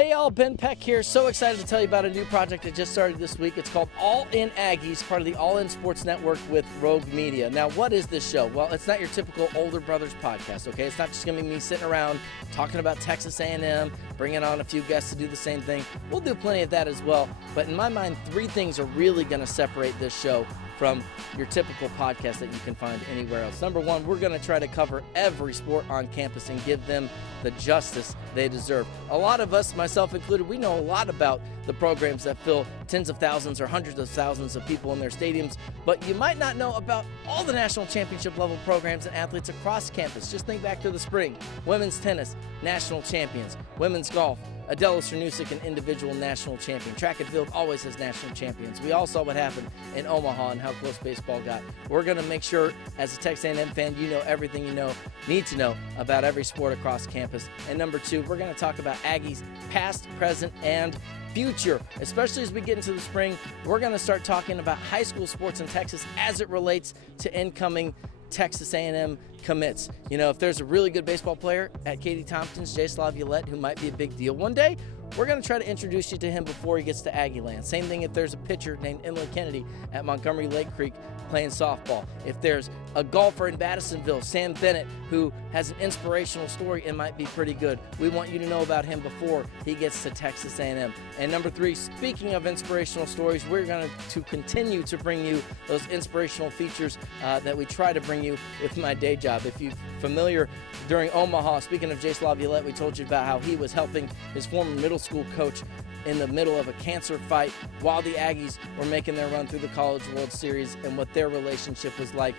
Hey y'all, Ben Peck here. So excited to tell you about a new project that just started this week. It's called All In Aggies, part of the All In Sports Network with Rogue Media. Now, what is this show? Well, it's not your typical older brothers podcast, okay? It's not just going to be me sitting around talking about Texas A&M, bringing on a few guests to do the same thing. We'll do plenty of that as well. But in my mind, three things are really going to separate this show from your typical podcast that you can find anywhere else. Number one, we're going to try to cover every sport on campus and give them the justice they deserve. A lot of us, myself included, we know a lot about the programs that fill tens of thousands or hundreds of thousands of people in their stadiums, but you might not know about all the national championship level programs and athletes across campus. Just think back to the spring. Women's tennis, national champions. Women's golf, Adela Cernusic, an individual national champion. Track and field always has national champions. We all saw what happened in Omaha and how close baseball got. We're going to make sure, as a Texas A&M fan, you know everything you need to know about every sport across campus. And number two, we're going to talk about Aggies past, present, and future. Especially as we get into the spring, we're going to start talking about high school sports in Texas as it relates to incoming Texas A&M commits. You know, if there's a really good baseball player at Katie Thompson's, Jace Laviolette, who might be a big deal one day, we're going to try to introduce you to him before he gets to Aggie Land. Same thing if there's a pitcher named Emily Kennedy at Montgomery Lake Creek playing softball. If there's a golfer in Madisonville, Sam Bennett, who has an inspirational story and might be pretty good, we want you to know about him before he gets to Texas A&M. And number three, speaking of inspirational stories, we're going to continue to bring you those inspirational features that we try to bring you with my day job. If you're familiar, during Omaha, speaking of Jace Laviolette, we told you about how he was helping his former middle school coach in the middle of a cancer fight while the Aggies were making their run through the College World Series and what their relationship was like.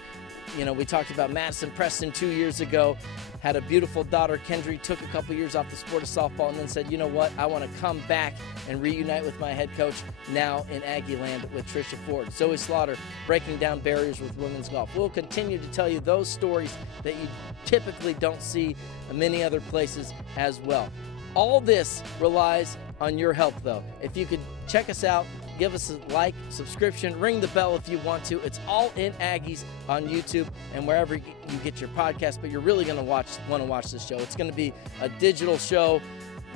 You know, we talked about Madison Preston 2 years ago, had a beautiful daughter, Kendry, took a couple years off the sport of softball and then said, you know what, I want to come back and reunite with my head coach now in Aggie Land with Tricia Ford. Zoe Slaughter breaking down barriers with women's golf. We'll continue to tell you those stories that you typically don't see in many other places as well. All this relies on your help, though. If you could check us out, give us a like, subscription, ring the bell if you want to. It's All In Aggies on YouTube and wherever you get your podcast, but you're really going to want to watch this show. It's going to be a digital show,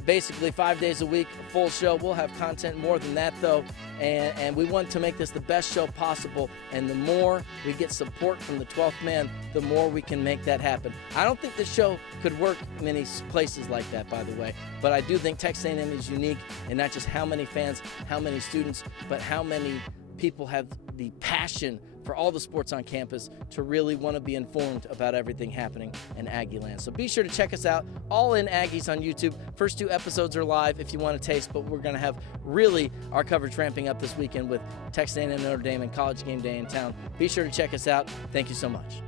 basically 5 days a week, a full show. We'll have content more than that, though, and we want to make this the best show possible, and the more we get support from the 12th man, the more we can make that happen. I don't think this show could work many places like that, by the way, but I do think Texas A&M is unique in not just how many fans, how many students, but how many people have the passion for all the sports on campus to really want to be informed about everything happening in Aggie Land. So be sure to check us out, All In Aggies on YouTube. First 2 episodes are live if you want to taste, but we're going to have really our coverage ramping up this weekend with Texas A&M Notre Dame and College Game Day in town. Be sure to check us out. Thank you so much.